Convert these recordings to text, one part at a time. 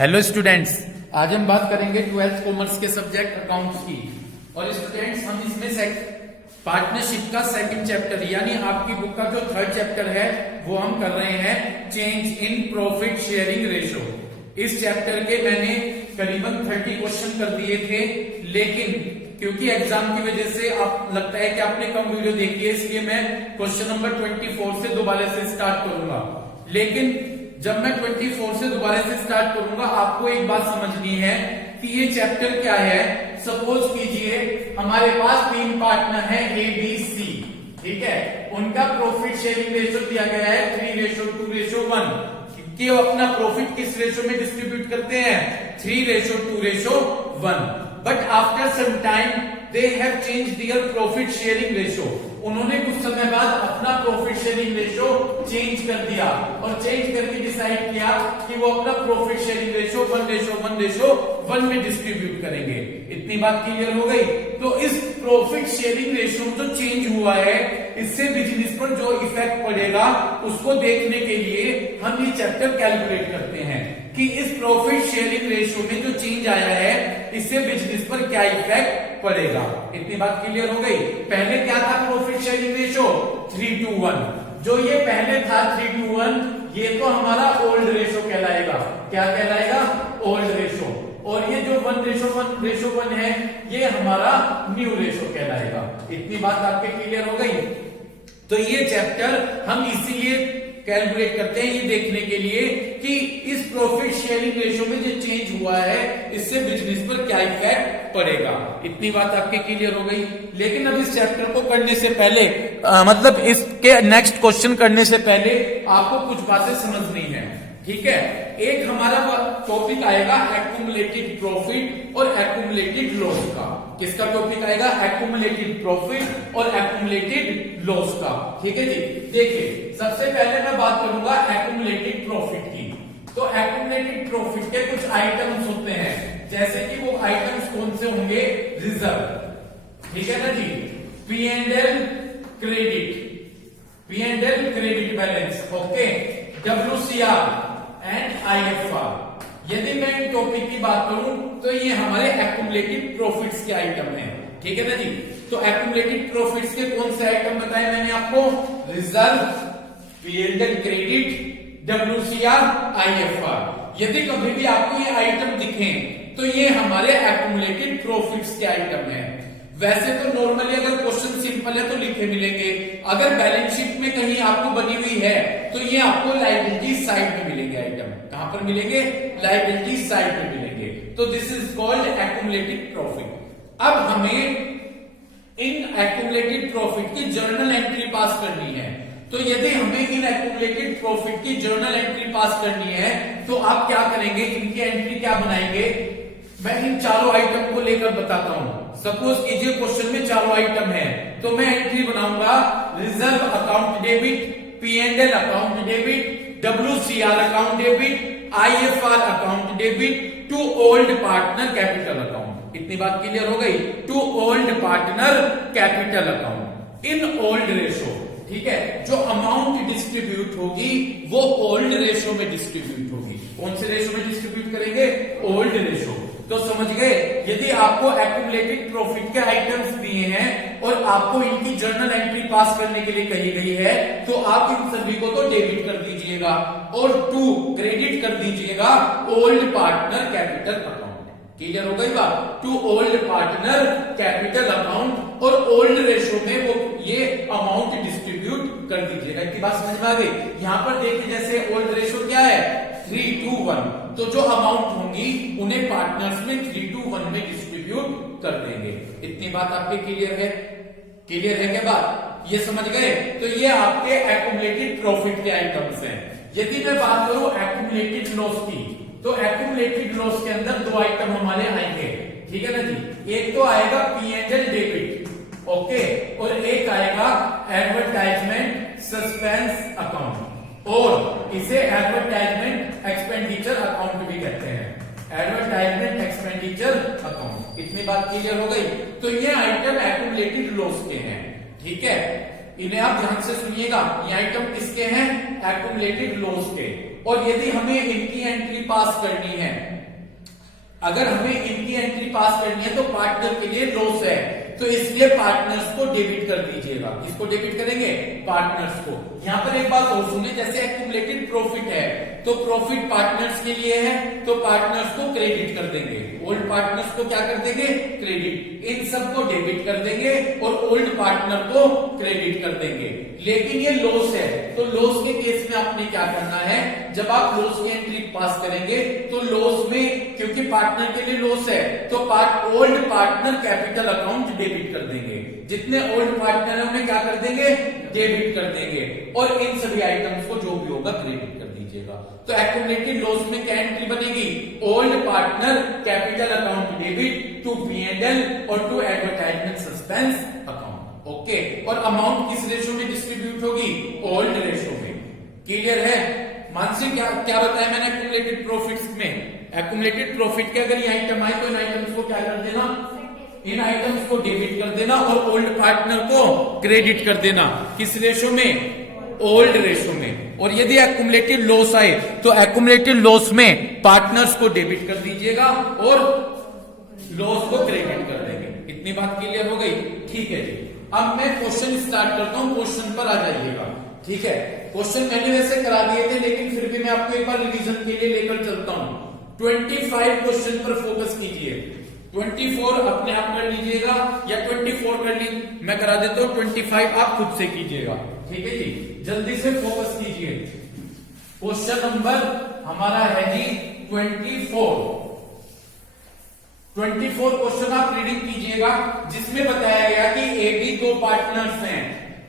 Hello students, आज हम बात करेंगे 12th कॉमर्स के सब्जेक्ट अकाउंट्स की। और स्टूडेंट्स, हम इसमें पार्टनरशिप का सेकंड चैप्टर यानी आपकी बुक का जो थर्ड चैप्टर है वो हम कर रहे हैं change in profit sharing ratio. इस चैप्टर के मैंने करीबन 30 क्वेश्चन कर दिए थे, लेकिन क्योंकि एग्जाम की वजह से आप लगता है कि आपने कम वीडियो देखी है, इसलिए मैं क्वेश्चन नंबर 24 से दोबारा से स्टार्ट करूंगा। लेकिन जब मैं 24 से दोबारा से स्टार्ट करूंगा, आपको एक बात समझनी है कि ये चैप्टर क्या है। सपोज कीजिए हमारे पास 3 पार्टनर है ए बी सी, ठीक है। उनका प्रॉफिट शेयरिंग रेशो दिया गया है 3:2:1 कि वो अपना प्रॉफिट किस रेशो में डिस्ट्रीब्यूट करते हैं, 3:2:1। But after some time they have change their profit sharing ratio. उन्होंने कुछ समय बाद अपना प्रॉफिट शेयरिंग रेशो चेंज कर दिया और चेंज करके डिसाइड किया कि वो अपना प्रॉफिट शेयरिंग रेशो 1:1:1 में डिस्ट्रीब्यूट करेंगे। इतनी बात क्लियर हो गई। तो इस प्रॉफिट शेयरिंग रेशो जो चेंज हुआ है, इससे बिजनेस पर जो इफेक्ट पड़ेगा उसको देखने के लिए हम ये चैप्टर कैलकुलेट करते हैं कि इस प्रॉफिट शेयरिंग रेशो में जो चेंज आया है इससे बिजनेस पर क्या इफेक्ट पड़ेगा। इतनी बात क्लियर हो गई। पहले क्या था प्रॉफिट शेयरिंग रेशो 3:1। जो ये पहले था 3:1, ये तो हमारा ओल्ड रेशो कहलाएगा। क्या कहलाएगा? Old ratio. और ये जो 1:1:1 है ये हमारा न्यू रेशो कहलाएगा। इतनी बात आपके क्लियर हो गई। तो ये चैप्टर हम इसीलिए कैलकुलेट करते हैं, ये देखने के लिए कि इस प्रॉफिट शेयरिंग रेशो में जो चेंज हुआ है इससे बिजनेस पर क्या इफेक्ट पड़ेगा। इतनी बात आपके क्लियर हो गई। लेकिन अब इस चैप्टर को करने से पहले मतलब इसके नेक्स्ट क्वेश्चन करने से पहले आपको कुछ बातें समझनी है, ठीक है। एक हमारा टॉपिक आएगा एक्यूमुलेटेड प्रॉफिट और एक्यूमुलेटेड लॉस का। किसका टॉपिक आएगा? एक्यूमुलेटेड प्रॉफिट और एक्यूमुलेटेड लॉस का, ठीक है जी। देखिए, सबसे पहले मैं बात करूंगा एक्यूमुलेटेड प्रॉफिट की। तो एक्यूमुलेटेड प्रॉफिट के कुछ आइटम्स होते हैं, जैसे कि वो आइटम्स कौन से होंगे? रिजर्व, ठीक है ना जी। P&L credit balance, okay. WCR and IFR। यदि मैं इन टॉपिक की बात करूं तो ये हमारे एक्यूमुलेटेड प्रॉफिट्स के आइटम हैं, ठीक है ना जी। तो एक्यूमुलेटेड प्रॉफिट्स के कौन से आइटम बताए मैंने आपको? Reserve, P&L credit, WCR, IFR। यदि कभी भी आपको ये आइटम दिखें तो ये हमारे एक्यूमुलेटेड प्रॉफिट्स के आइटम हैं। वैसे तो नॉर्मली अगर क्वेश्चन सिंपल है तो लिखे मिलेंगे, अगर बैलेंस शीट में कहीं आपको बनी हुई है तो ये आपको लायबिलिटी साइड में मिलेंगे आइटम। कहां पर मिलेंगे? लायबिलिटी साइड में मिलेंगे। तो this is called accumulated profit. अब हमें इन एक्यूमुलेटेड प्रॉफिट की जर्नल एंट्री पास करनी है। तो यदि हमें इन एक्यूमुलेटेड प्रॉफिट की जर्नल एंट्री पास करनी है तो आप क्या करेंगे? इनकी एंट्री क्या बनाएंगे? मैं इन चारों आइटम को लेकर बताता हूं। सपोज कीजिए क्वेश्चन में चारों आइटम है, तो मैं एंट्री बनाऊंगा reserve account debit, P&L account debit, WCR account debit, IFR account debit to old partner capital account. इतनी बात क्लियर हो गई। To old partner capital account in old ratio, ठीक है। जो अमाउंट डिस्ट्रीब्यूट होगी वो ओल्ड रेशो में डिस्ट्रीब्यूट होगी। कौन से रेशो में डिस्ट्रीब्यूट करेंगे? Old ratio. तो समझ गए। यदि आपको एक्यूमुलेटेड प्रॉफिट के आइटम्स दिए हैं और आपको इनकी जर्नल एंट्री पास करने के लिए कही गई है तो आप इन सभी को तो डेबिट कर दीजिएगा और टू क्रेडिट कर दीजिएगा old partner capital account. Clear हो गई बात? To old partner capital account और ओल्ड रेशो में वो ये अमाउंट डिस्ट्रीब्यूट कर दीजिएगा। इतनी बात समझ में आ गई। यहां पर देखिए, जैसे ओल्ड रेशो क्या है? 3:1। तो जो अमाउंट होंगी उन्हें पार्टनर्स में 3:1 में डिस्ट्रीब्यूट कर देंगे। इतनी बात आपके क्लियर है? क्लियर है क्या बात? ये समझ गए। तो ये आपके एक्यूमुलेटेड प्रॉफिट के आइटम्स हैं। यदि मैं बात करूं एक्यूमुलेटेड लॉस की, तो एक्यूमुलेटेड लॉस के अंदर 2 आइटम हमारे आएंगे, ठीक है ना जी। एक तो आएगा P&L डेबिट, ओके, और एक आएगा एडवर्टाइजमेंट सस्पेंस अकाउंट, और इसे एडवर्टाइजमेंट एक्सपेंडिचर अकाउंट भी कहते हैं। Advertisement expenditure account. इतनी बात क्लियर हो गई। तो ये आइटम एक्यूमुलेटेड लॉस के हैं, ठीक है। इन्हें आप ध्यान से सुनिएगा, ये आइटम किसके हैं? एक्युमुलेटेड लॉस के। और यदि हमें इनकी एंट्री पास करनी है, अगर हमें इनकी एंट्री पास करनी है तो पार्टनर के लिए लॉस है, तो इसलिए पार्टनर्स को डेबिट कर दीजिएगा। किसको डेबिट करेंगे? पार्टनर्स को। यहां पर एक बात और सुनिए, जैसे एक्युमुलेटेड प्रॉफिट है तो प्रॉफिट पार्टनर्स के लिए है तो पार्टनर्स को क्रेडिट कर देंगे, ओल्ड पार्टनर्स को क्या कर देंगे? क्रेडिट। इन सब को डेबिट कर देंगे और ओल्ड पार्टनर को क्रेडिट कर देंगे। लेकिन ये लॉस है, तो लॉस के केस में आपने क्या करना है? जब आप लॉस की एंट्री पास करेंगे तो लॉस में, क्योंकि पार्टनर के लिए लॉस है, तो old partner capital account debit कर देंगे। जितने ओल्ड पार्टनर है उन्हें क्या कर देंगे? डेबिट कर देंगे। और इन सभी आइटम्स को जो भी होगा क्रेडिट कर दीजिएगा। तो एक्युमुलेटेड लॉस में क्या एंट्री बनेगी? Old partner capital account debit to P&L और to advertisement suspense account. Okay. और अमाउंट किस रेशो में डिस्ट्रीब्यूट होगी? ओल्ड रेशो में। क्लियर है? मानसी क्या क्या बताया मैंने एक्युमुलेटेड प्रॉफिट्स में? एक्युमुलेटेड प्रॉफिट के अगर ये आइटम आए तो इन आइटम्स को क्या कर देना? इन आइटम्स को डेबिट कर देना और ओल्ड पार्टनर को क्रेडिट कर देना। किस रेशो में? ओल्ड रेशो में। और यदि एक्युमुलेटेड लॉस आए तो एक्युमुलेटेड लॉस में पार्टनर्स को डेबिट कर दीजिएगा और लॉस को क्रेडिट कर देंगे। इतनी बात क्लियर हो गई? ठीक है जी। अब मैं क्वेश्चन स्टार्ट करता हूं, क्वेश्चन पर आ जाइएगा। ठीक है, क्वेश्चन मैंने वैसे करा दिए थे लेकिन फिर भी मैं आपको एक बार रिवीजन के लिए लेकर चलता हूं। 25 क्वेश्चन पर फोकस कीजिए। 24 अपने आप कर लीजिएगा या 24 कर ली मैं करा देता हूं, 25 आप खुद से कीजिएगा। ठीक है जी, जल्दी से फोकस कीजिए। क्वेश्चन नंबर हमारा है जी 24 क्वेश्चन आप रीडिंग कीजिएगा, जिसमें बताया गया कि ए बी दो पार्टनर्स हैं।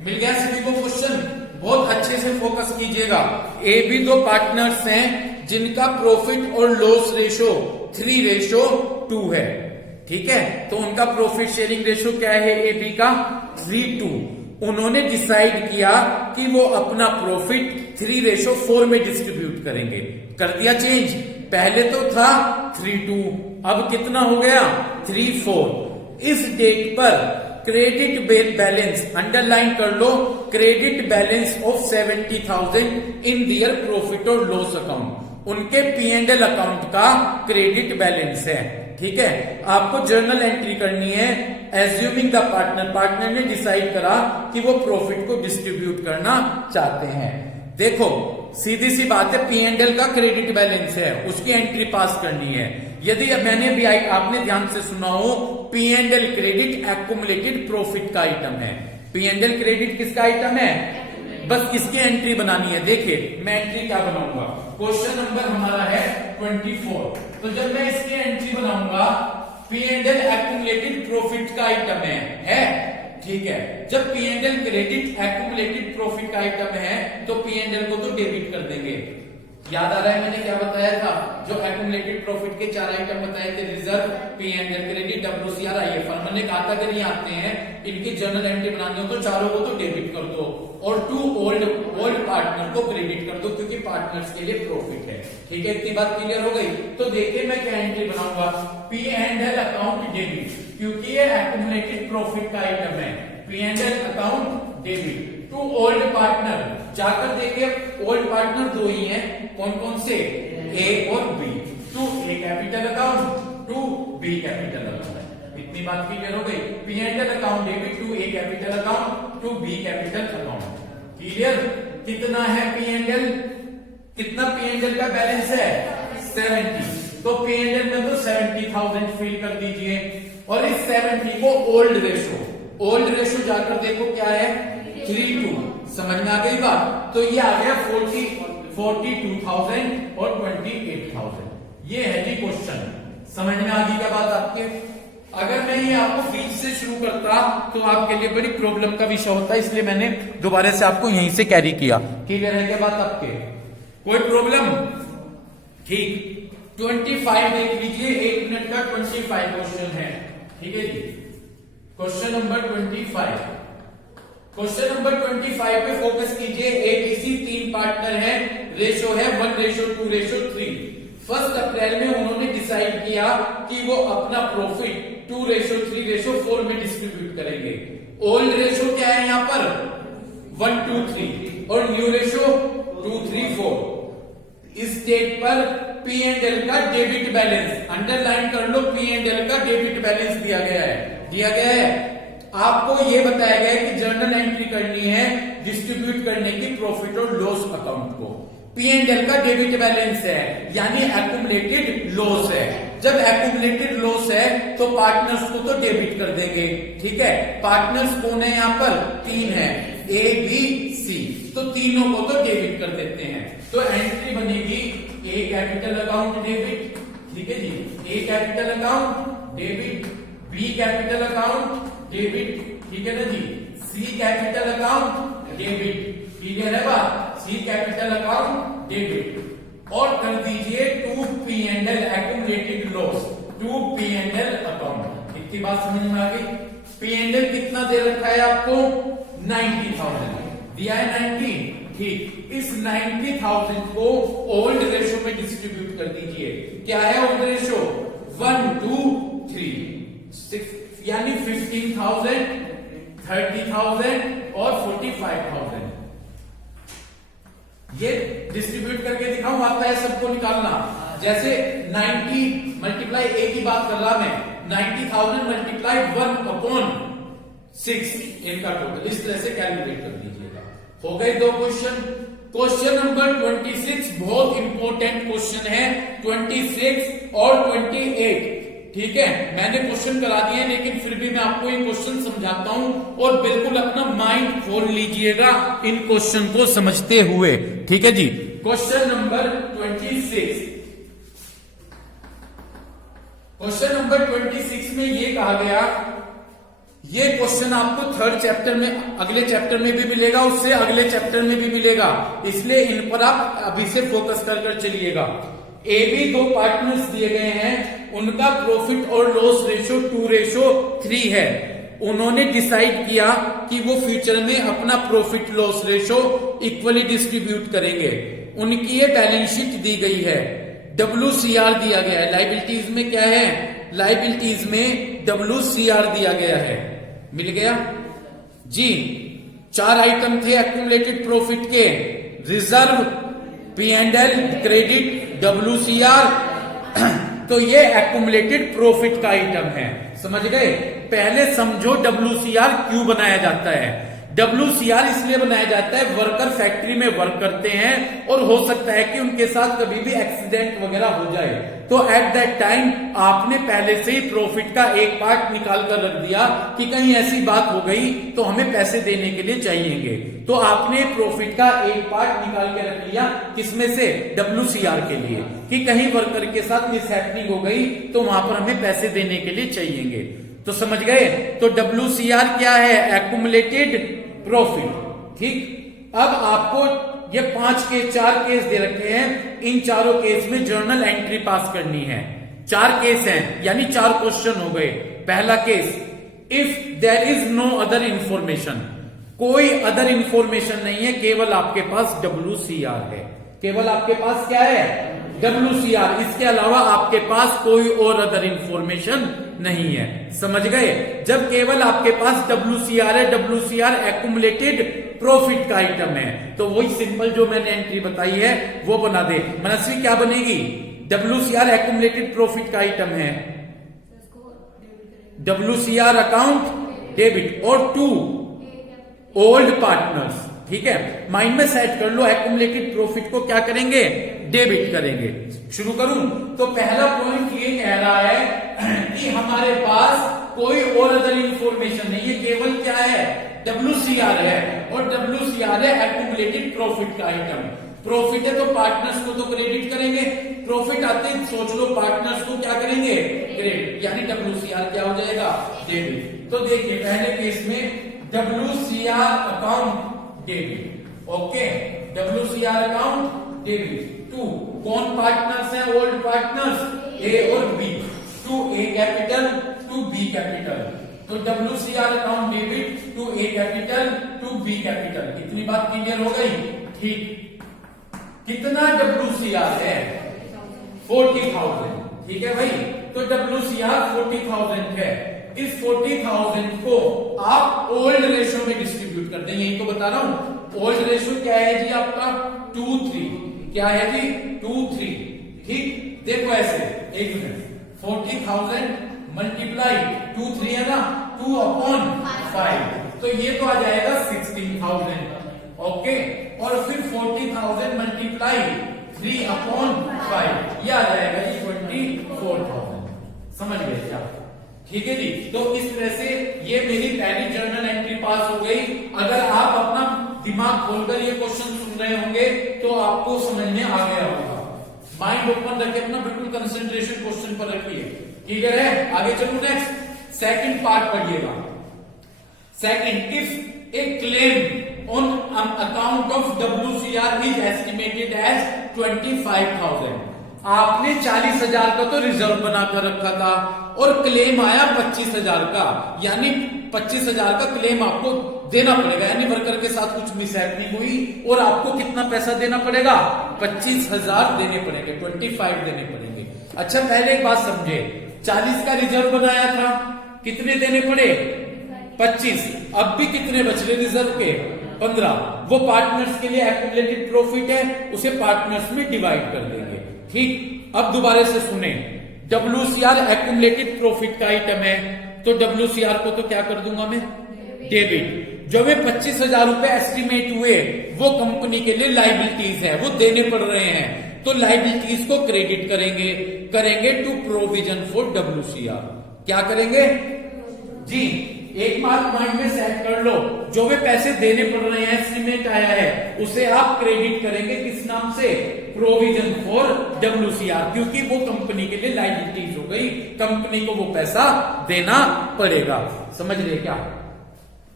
मिल गया सभी को क्वेश्चन? बहुत अच्छे से फोकस कीजिएगा। ए बी दो पार्टनर्स हैं जिनका प्रॉफिट और लॉस रेशो 3:2 है। ठीक है, तो उनका प्रॉफिट शेयरिंग रेशो क्या है? ए बी का 3:2। उन्होंने डिसाइड किया कि वो अपना प्रॉफिट 3:4 में डिस्ट्रीब्यूट करेंगे। कर दिया चेंज, पहले तो था 3:2, अब कितना हो गया? 3:4। इस डेट पर क्रेडिट बैलेंस अंडरलाइन कर लो, credit balance of 70,000 in their profit और लॉस अकाउंट। उनके P&L अकाउंट का क्रेडिट बैलेंस है। ठीक है, आपको जर्नल एंट्री करनी है। एज्यूमिंग द पार्टनर ने डिसाइड करा कि वो प्रॉफिट को डिस्ट्रीब्यूट करना चाहते हैं। देखो सीधी सी बात है, P&L का क्रेडिट बैलेंस है, उसकी एंट्री पास करनी है। यदि मैंने भी आपने ध्यान से सुना हो, P&L क्रेडिट एक्युमुलेटेड प्रॉफिट का आइटम है। P&L क्रेडिट किसका आइटम है? बस इसकी एंट्री बनानी है। देखिए मैं एंट्री क्या बनाऊंगा, क्वेश्चन नंबर हमारा है 24। तो जब मैं इसकी एंट्री बनाऊंगा, P&L एक्युमुलेटेड प्रॉफिट का आइटम है? ठीक है, जब P&L क्रेडिट एक्युमुलेटेड प्रॉफिट का आइटम है तो P&L को तो डेबिट कर देंगे। याद आ रहा है मैंने क्या बताया था? जो एक्युमुलेटेड प्रॉफिट के 4 आइटम बताए थे, reserve, P&L credit, WCR, IFR। मैंने कहा था अगर ये आते हैं इनकी जर्नल एंट्री बनानी हो तो चारों को तो डेबिट कर दो और 2 ओल्ड पार्टनर को क्रेडिट कर दो, क्योंकि पार्टनर्स के लिए प्रॉफिट है। ठीक है, इतनी बात क्लियर हो गई? तो देखिए मैं क्या एंट्री बनाऊंगा, P&L अकाउंट डेबिट, क्योंकि ये एक्युमुलेटेड प्रॉफिट का आइटम है। P&L account debit to old partner. जाकर देखिए ओल्ड पार्टनर 2 ही हैं, कौन कौन से? ए और B. To A capital account, to B capital account. इतनी बात क्लियर हो गई? P&L account debit to A capital account, to B capital account. Clear? कितना है P&L? कितना P&L का बैलेंस है? 70। तो P&L में तो 70,000 फिल कर दीजिए और इस 70 को ओल्ड रेशो जाकर देखो क्या है? 3:2। समझ में आ गई बात? तो ये आ गया 42,000 और 28,000। ये है जी क्वेश्चन। समझ में आ गई क्या बात आपके? अगर मैं ये आपको बीच से शुरू करता तो आपके लिए बड़ी प्रॉब्लम का विषय होता, इसलिए मैंने दोबारा से आपको यहीं से कैरी किया। क्लियर है क्या बात आपके? कोई प्रॉब्लम? ठीक, 25 देख लीजिए, 1 मिनट का 25 क्वेश्चन है। ठीक है जी, क्वेश्चन नंबर 25। क्वेश्चन नंबर 25 पे फोकस कीजिए। एबीसी 3 पार्टनर है, रेशो है 1:2:3। 1 अप्रैल में उन्होंने डिसाइड किया कि वो अपना प्रॉफिट 2:3:4 में डिस्ट्रीब्यूट करेंगे। ओल्ड रेशो क्या है यहाँ पर? 1 2 3 और न्यू रेशो 2 3 4। इस डेट पर पी एंड एल का डेबिट बैलेंस अंडरलाइन कर लो, पी एंड एल का डेबिट बैलेंस दिया गया है। आपको यह बताया गया है कि जर्नल एंट्री करनी है डिस्ट्रीब्यूट करने की प्रॉफिट और लॉस अकाउंट को। पी एंड एल का डेबिट बैलेंस है यानी एक्यूमुलेटेड लॉस है। जब एक्यूमुलेटेड लॉस है तो पार्टनर्स को तो डेबिट कर देंगे, ठीक है। पार्टनर्स कौन है यहाँ पर? 3 है, ए बी सी, तो तीनों को तो डेबिट कर देते हैं। तो एंट्री बनेगी ए कैपिटल अकाउंट डेबिट, ठीक है जी, A capital account debit, B capital account debit, ठीक है ना जी, C capital account debit, clear है बात, सी कैपिटल अकाउंट डेबिट। और कर दीजिए to P and L accumulated loss, to P and L account. इतनी बात समझ में आ गई। पी एंड एल कितना दे रखा है आपको? 90,000 दिया है, 90, ठीक। इस 90,000 को ओल्ड रेशो में डिस्ट्रीब्यूट कर दीजिए। क्या है ओल्ड रेशो? 1 2 3 6, यानी 15,000, 30,000 और 45,000। ये डिस्ट्रीब्यूट करके दिखाऊं, आता है सबको निकालना। जैसे 90 मल्टीप्लाई ए की बात कर रहा मैं, 90,000 मल्टीप्लाई 1/6 इनका टोटल, इस तरह से कैलकुलेट कर दीजिएगा। हो गए 2 क्वेश्चन। क्वेश्चन नंबर 26 बहुत इंपॉर्टेंट क्वेश्चन है, 26 और 28, ठीक है। मैंने क्वेश्चन करा दिए लेकिन फिर भी मैं आपको ये क्वेश्चन समझाता हूं और बिल्कुल अपना माइंड खोल लीजिएगा इन क्वेश्चन को समझते हुए, ठीक है जी। क्वेश्चन नंबर 26, क्वेश्चन नंबर 26 में ये कहा गया, ये क्वेश्चन आपको 3rd चैप्टर में, अगले चैप्टर में भी मिलेगा, उससे अगले चैप्टर में भी मिलेगा, इसलिए इन पर आप अभी से फोकस कर चलिएगा। ए बी 2 पार्टनर्स दिए गए हैं, उनका प्रॉफिट और लॉस रेशो 2:3 है। उन्होंने डिसाइड किया कि वो फ्यूचर में अपना profit loss ratio equally distribute करेंगे। उनकी ये बैलेंस शीट दी गई है, WCR दिया गया है। लाइबिलिटीज में क्या है? लाइबिलिटीज में WCR दिया गया है, मिल गया जी। 4 आइटम थे एक्यूमुलेटेड प्रॉफिट के, reserve, P and L, credit, WCR। तो ये एक्यूमुलेटेड प्रॉफिट का आइटम है, समझ गए। पहले समझो WCR क्यों बनाया जाता है। WCR इसलिए बनाया जाता है, वर्कर फैक्ट्री में वर्क करते हैं और हो सकता है कि उनके साथ कभी भी एक्सीडेंट वगैरह हो जाए, तो एट दैट टाइम आपने पहले से ही प्रॉफिट का एक पार्ट निकाल कर रख दिया कि कहीं ऐसी बात हो गई तो हमें पैसे देने के लिए चाहिएंगे, तो आपने प्रॉफिट का एक पार्ट निकाल के रख लिया, किसमें से? WCR के लिए, कि कहीं वर्कर के साथ मिसहैपनिंग हो गई तो वहां पर हमें पैसे देने के लिए चाहिएंगे। तो समझ गए। तो WCR क्या है? एक्यूमुलेटेड प्रॉफिट, ठीक। अब आपको ये 4 केस दे रखे हैं, इन चारों केस में जर्नल एंट्री पास करनी है। 4 केस हैं यानी 4 क्वेश्चन हो गए। पहला केस, if there is no other information, कोई अदर इंफॉर्मेशन नहीं है, केवल आपके पास WCR है। केवल आपके पास क्या है? WCR, इसके अलावा आपके पास कोई और अदर इंफॉर्मेशन नहीं है, समझ गए। जब केवल आपके पास WCR है, WCR एक्यूमुलेटेड प्रॉफिट का आइटम है, तो वही सिंपल जो मैंने एंट्री बताई है वो बना दे। मनस्वी क्या बनेगी? WCR एक्यूमुलेटेड प्रॉफिट का आइटम है, WCR अकाउंट डेबिट, और 2 ओल्ड पार्टनर्स, ठीक है। माइंड में सेट कर लो, एक्यूमुलेटेड प्रॉफिट को क्या करेंगे? डेबिट करेंगे। शुरू करूं तो पहला पॉइंट ये कह रहा है कि हमारे पास कोई और अदर इंफॉर्मेशन नहीं है, केवल क्या है? WCR है, और WCR है एक्यूमुलेटेड प्रॉफिट का आइटम। प्रॉफिट है तो पार्टनर्स को तो क्रेडिट करेंगे, प्रॉफिट आते ही सोच लो पार्टनर्स को क्या करेंगे? क्रेडिट, यानी WCR क्या हो जाएगा? डेबिट। तो देखिए पहले केस में WCR account debit, okay, WCR account debit. 2 कौन पार्टनर्स हैं? ओल्ड पार्टनर्स, A और B। 2 A capital, 2 B capital, तो WCR account debit, 2 A capital, 2 B capital. इतनी बात क्लियर हो गई, ठीक। कितना WCR है? 40,000, ठीक है भाई। तो WCR 40,000 है। इस 40,000 को आप ओल्ड रेशो में डिस्ट्रीब्यूट कर दें, यही तो बता रहा हूं। ओल्ड रेशो क्या है जी आपका 2:3, क्या है जी 2:3, ठीक। देखो ऐसे, एक मिनट, 40,000 मल्टीप्लाई 2:3 है ना, 2/5, तो ये तो आ जाएगा 16,000, ओके। और फिर 40,000 मल्टीप्लाई 3/5, ये आ जाएगा जी 24,000। समझ गए क्या? ठीक है जी। तो इस तरह से ये मेरी पहली जर्नल एंट्री पास हो गई। अगर आप अपना दिमाग खोलकर ये क्वेश्चन सुन रहे होंगे तो आपको समझ में आ गया होगा। माइंड ओपन रखे अपना, बिल्कुल कंसंट्रेशन क्वेश्चन पर रखिए, ठीक है। आगे चलो, नेक्स्ट सेकंड पार्ट पढ़िएगा। Second, if a claim on account of WCR is estimated as 25,000, आपने 40,000 का तो रिजर्व बनाकर रखा था और क्लेम आया 25,000 का, यानी 25,000 का क्लेम आपको देना पड़ेगा, यानी वर्कर के साथ कुछ मिसहैपनिंग हुई और आपको कितना पैसा देना पड़ेगा? 25,000 देने पड़ेंगे, 25 देने पड़ेंगे। अच्छा, पहले एक बात समझे, 40 का रिजर्व बनाया था, कितने देने पड़े? 25। अब भी कितने बच रहे रिजर्व के? 15। वो पार्टनर्स के लिए एक्यूमुलेटेड प्रॉफिट है, उसे पार्टनर्स में डिवाइड कर देंगे, ठीक। अब दोबारा से सुने, WCR एक्यूमुलेटेड प्रॉफिट का आइटम है, तो WCR को तो क्या कर दूंगा मैं? डेबिट। जो वे 25,000 रुपए एस्टिमेट हुए वो कंपनी के लिए लाइबिलिटीज है, वो देने पड़ रहे हैं, तो लाइबिलिटीज को क्रेडिट करेंगे टू प्रोविजन फॉर WCR। क्या करेंगे जी? एक बात माइंड में सेट कर लो, जो वे पैसे देने पड़ रहे हैं, एस्टिमेट आया है, उसे आप क्रेडिट करेंगे किस नाम से? प्रोविजन फॉर WCR, क्योंकि वो कंपनी के लिए लाइबिलिटीज हो गई, कंपनी को वो पैसा देना पड़ेगा। समझ रहे क्या?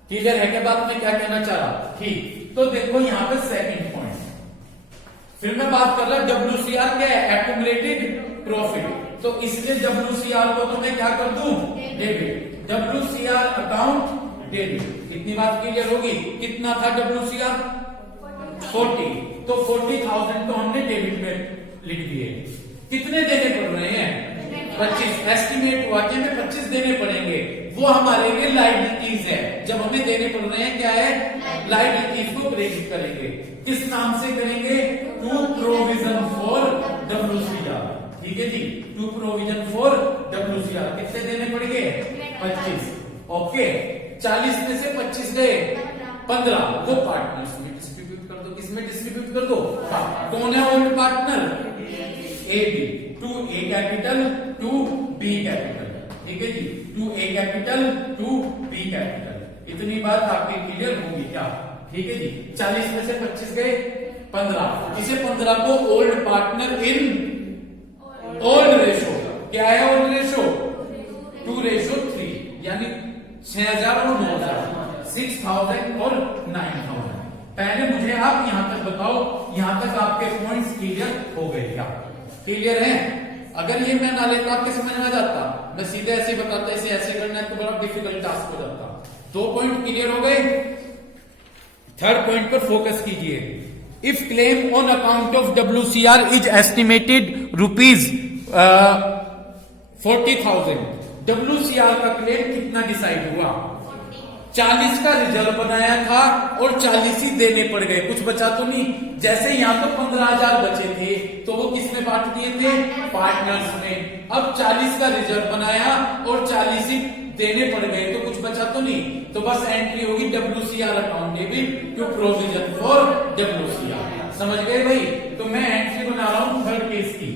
क्लियर है क्या बात में क्या कहना चाह रहा? ठीक। तो देखो यहां पे सेकंड पॉइंट, फिर मैं बात कर रहा WCR क्या है? एक्यूमुलेटेड प्रॉफिट, तो इसलिए WCR को तो मैं क्या कर दूं? डेबिट। WCR account debit. इतनी बात क्लियर होगी? कितना था WCR? 40, तो 40,000 तो हमने डेबिट में लिख दिए। कितने देने पड़ रहे हैं? 25। एस्टिमेट हुआ कि हमें 25 देने पड़ेंगे, वो हमारे लिए लाइबिलिटीज है। जब हमें देने पड़ रहे हैं, क्या है? लाइबिलिटीज को क्रेडिट करेंगे। किस नाम से करेंगे? टू प्रोविजन फॉर WCR, ठीक है जी, टू प्रोविजन फॉर WCR। कितने देने पड़ेंगे? 25, ओके। 40 में से 25 गए, 15, वो पार्टनर्स में डिस्ट्रीब्यूट कर दो। किसमें डिस्ट्रीब्यूट कर दो? कौन है old partner? AB, to A capital to B capital, ठीक है जी, to A capital to B capital. इतनी बात आपकी क्लियर होगी क्या? ठीक है जी। 40 में से 25 गए, 15, इसे 15 को old partner in old ratio, क्या है ओल्ड रेशो? 2:3, यानी 6,000 और 9,000, 6,000 और 9,000। पहले मुझे आप यहां तक बताओ, यहां तक आपके पॉइंट्स क्लियर हो गए क्या? क्लियर है? अगर ये मैं ना लेता आपके समझ में आ जाता, मैं सीधे ऐसे बताता, इसे ऐसे करना है तो बड़ा डिफिकल्ट टास्क हो जाता। 2 पॉइंट क्लियर हो गए। थर्ड पॉइंट पर फोकस कीजिए। If claim on account of WCR is estimated rupees 40,000, WCR का क्लेम कितना डिसाइड हुआ? 40 का रिजर्व बनाया था और 40 ही देने पड़ गए, कुछ बचा तो नहीं। जैसे यहां तो 15,000 बचे थे, तो वो किसने बांट दिए थे? पार्टनर्स ने। अब 40 का रिजर्व बनाया और 40 ही देने पड़ गए, तो कुछ बचा तो नहीं, तो बस एंट्री होगी WCR account debit to provision for WCR। समझ गए भाई? तो मैं एंट्री बना रहा हूं थर्ड केस की।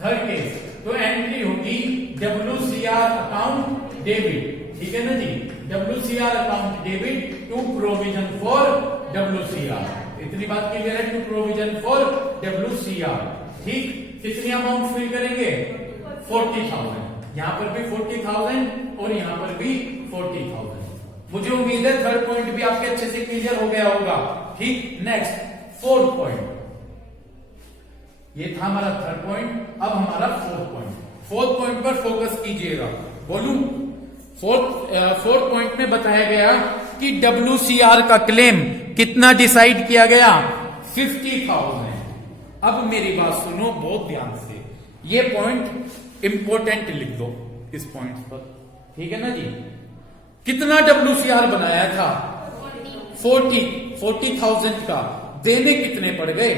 थर्ड केस तो एंट्री होगी WCR अकाउंट डेबिट, ठीक है ना जी, WCR account debit to provision for WCR। इतनी बात क्लियर है? टू प्रोविजन फॉर WCR, ठीक। कितनी अमाउंट फिल करेंगे? 40,000। यहां पर भी 40,000 और यहां पर भी 40,000। मुझे उम्मीद है थर्ड पॉइंट भी आपके अच्छे से क्लियर हो गया होगा, ठीक। नेक्स्ट फोर्थ पॉइंट, ये था हमारा थर्ड पॉइंट। अब हमारा फोर्थ पॉइंट। फोर्थ पॉइंट पर फोकस कीजिएगा, बोलूं। फोर्थ पॉइंट में बताया गया कि WCR का क्लेम कितना डिसाइड किया गया? 50,000। अब मेरी बात सुनो बहुत ध्यान से, ये पॉइंट इंपोर्टेंट लिख दो इस पॉइंट पर, ठीक है ना जी। कितना WCR बनाया था? 40,000 का। देने कितने पड़ गए?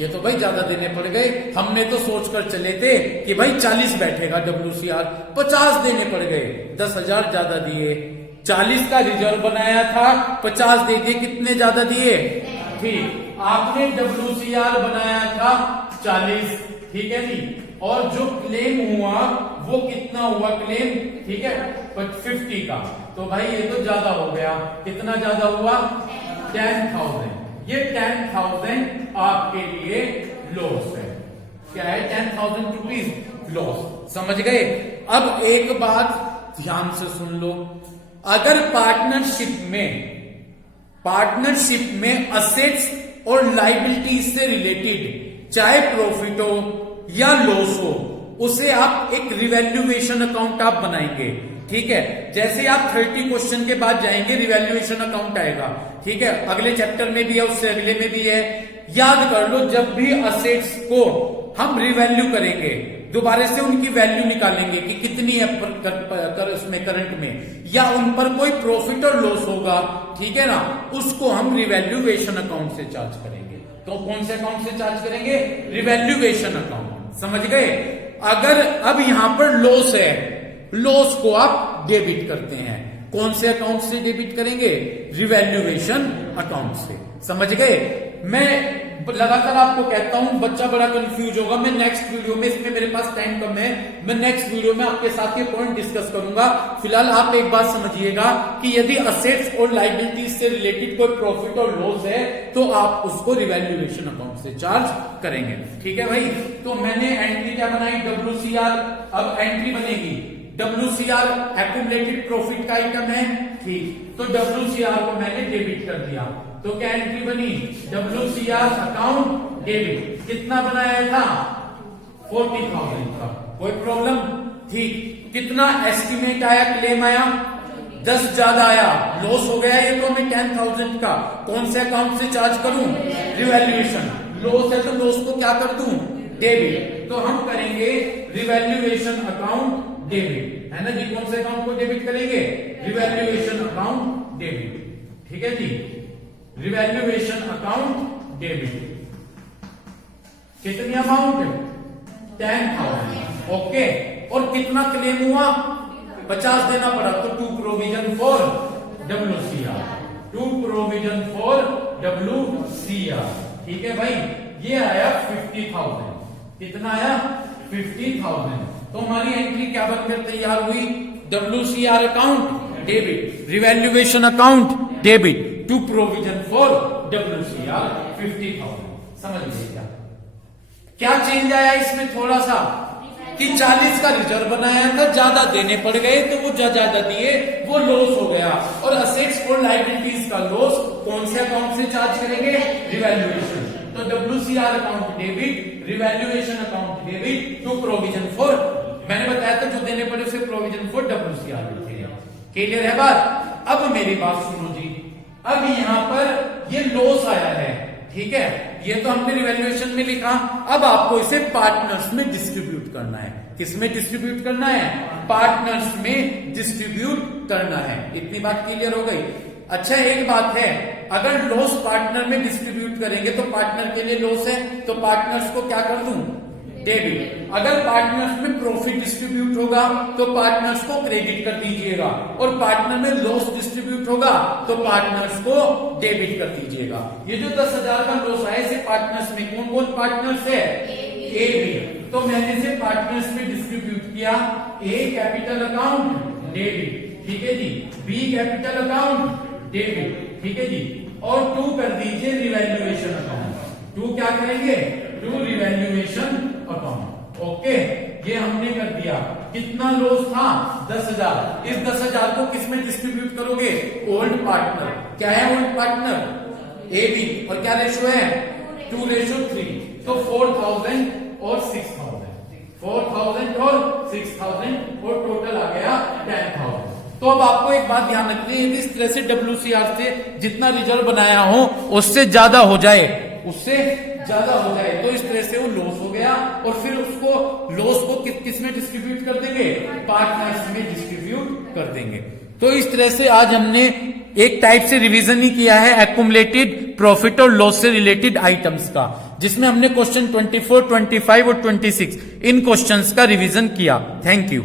ये तो भाई ज्यादा देने पड़ गए। हमने तो सोचकर चले थे कि भाई 40 बैठेगा WCR, 50 देने पड़ गए, 10,000 ज्यादा दिए। 40 का रिजर्व बनाया था, 50 दे दिए, कितने ज्यादा दिए? ठीक, आपने WCR बनाया था 40, ठीक है जी, और जो क्लेम हुआ वो कितना हुआ क्लेम? ठीक है, 50 का। तो भाई ये तो ज्यादा हो गया। कितना ज्यादा हुआ? 10,000। ये 10,000 आपके लिए लॉस है। क्या है? 10,000 रुपीज लॉस। समझ गए? अब एक बात ध्यान से सुन लो, अगर पार्टनरशिप में असेट्स और लाइबिलिटीज से रिलेटेड चाहे प्रॉफिट हो या लॉस हो, उसे आप एक रिवैल्यूएशन अकाउंट आप बनाएंगे। ठीक है, जैसे आप 30 क्वेश्चन के बाद जाएंगे रिवैल्यूएशन अकाउंट आएगा। ठीक है, अगले चैप्टर में भी है, उससे अगले में भी है। याद कर लो, जब भी असेट्स को हम रिवैल्यू करेंगे, दोबारा से उनकी वैल्यू निकालेंगे कि कितनी है उसमें करंट में, या उन पर कोई प्रॉफिट और लॉस होगा, ठीक है ना, उसको हम रिवैल्यूएशन अकाउंट से चार्ज करेंगे। तो कौन से अकाउंट से चार्ज करेंगे? Revaluation account. समझ गए? अगर अब यहां पर लॉस है, लॉस को आप डेबिट करते हैं। कौन से अकाउंट से डेबिट करेंगे? रिवैल्यूएशन अकाउंट से। समझ गए? मैं लगातार आपको कहता हूं, बच्चा बड़ा कंफ्यूज होगा। मैं नेक्स्ट वीडियो में, इसमें मेरे पास टाइम कम है, मैं नेक्स्ट वीडियो में आपके साथ ये पॉइंट डिस्कस करूंगा। फिलहाल आप एक बात समझिएगा कि यदि असेट्स और लाइबिलिटीज से रिलेटेड कोई प्रॉफिट और लॉस है तो आप उसको रिवैल्यूएशन अकाउंट से चार्ज करेंगे। ठीक है भाई? तो मैंने एंट्री क्या बनाई? WCR। अब एंट्री बनेगी WCR एक्यूमुलेटेड प्रॉफिट का आइटम है। ठीक, तो WCR को मैंने डेबिट कर दिया। तो क्या एंट्री बनी? WCR account debit. कितना बनाया था? 40,000 का। कोई प्रॉब्लम? ठीक, कितना एस्टिमेट आया, क्लेम आया? 10 ज्यादा आया, लॉस हो गया ये तो मैं 10,000 का। कौन से अकाउंट से चार्ज करूं? रिवैल्यूएशन। लॉस है तो लॉस को क्या कर दूं? डेबिट। तो हम करेंगे रिवैल्यूएशन अकाउंट डेबिट, है ना जी। कौन से अकाउंट को डेबिट करेंगे? Revaluation account debit. ठीक है जी, रिवैल्यूएशन अकाउंट डेबिट। कितनी अमाउंट? 10,000। ओके, और कितना क्लेम हुआ? 50 देना पड़ा। तो to provision for WCR, to provision for WCR। ठीक है भाई, ये आया 50,000। कितना आया? 50,000। तो हमारी एंट्री क्या बनकर तैयार हुई? WCR account debit, revaluation account debit, to provision for WCR 50,000। समझ लीजिए क्या चेंज आया इसमें? थोड़ा सा कि 40 का रिजर्व बनाया था, ज्यादा देने पड़ गए तो वो ज्यादा दिए, वो लॉस हो गया। और असेट्स और लाइबिलिटीज का लॉस कौन से अकाउंट से चार्ज करेंगे? रिवैल्यूएशन। तो WCR account debit, revaluation account debit, to provision for, मैंने बताया था जो देने पड़े उसे प्रोविजन फॉर WCR लिखेंगे। क्लियर है बात? अब मेरी बात सुनो जी, अब यहां पर ये लॉस आया है, ठीक है, ये तो हमने रिवैल्यूएशन में लिखा। अब आपको इसे पार्टनर्स में डिस्ट्रीब्यूट करना है। किस में डिस्ट्रीब्यूट करना है? पार्टनर्स में डिस्ट्रीब्यूट करना है। इतनी बात क्लियर हो गई? अच्छा, एक बात है, अगर लॉस पार्टनर में डिस्ट्रीब्यूट करेंगे तो पार्टनर के लिए लॉस है, तो पार्टनर्स को क्या कर दूं? डेबिट। अगर पार्टनर्स में प्रॉफिट डिस्ट्रीब्यूट होगा तो पार्टनर्स को क्रेडिट कर दीजिएगा, और पार्टनर में लॉस डिस्ट्रीब्यूट होगा तो पार्टनर्स को डेबिट कर दीजिएगा। ये जो 10,000 का लॉस आया इसे पार्टनर्स में कौन कौन पार्टनर्स है? ए, बी। तो मैंने इसे पार्टनर्स में डिस्ट्रीब्यूट किया। ए कैपिटल अकाउंट डेबिट, ठीक है जी, बी कैपिटल अकाउंट डेबिट, ठीक है जी, और 2 कर दीजिए रिवैल्यूएशन अकाउंट। 2 क्या करेंगे? 2 रिवैल्यूएशन अकाउंट। ओके, ये हमने कर दिया। कितना लॉस था? 10,000। इस 10,000 को किस में डिस्ट्रीब्यूट करोगे? Old partner. क्या है ओल्ड पार्टनर? ए, बी। और क्या रेशो है? 2:3। तो 4,000 और 6,000, 4,000 और 6,000, और टोटल आ गया 10,000। तो अब आपको एक बात ध्यान रखनी है कि इस तरह से WCR से जितना रिजर्व बनाया हो उससे ज्यादा हो जाए, उससे ज्यादा हो जाए तो इस तरह से वो लॉस हो गया, और फिर उसको लॉस को किस में डिस्ट्रीब्यूट कर देंगे? पार्टनर्स में डिस्ट्रीब्यूट कर देंगे। तो इस तरह से आज हमने एक टाइप से रिवीजन ही किया है एक्युमुलेटेड प्रॉफिट और लॉस से रिलेटेड आइटम्स का, जिसमें हमने क्वेश्चन 24, 25 और 26 इन क्वेश्चंस का रिवीजन किया। Thank you.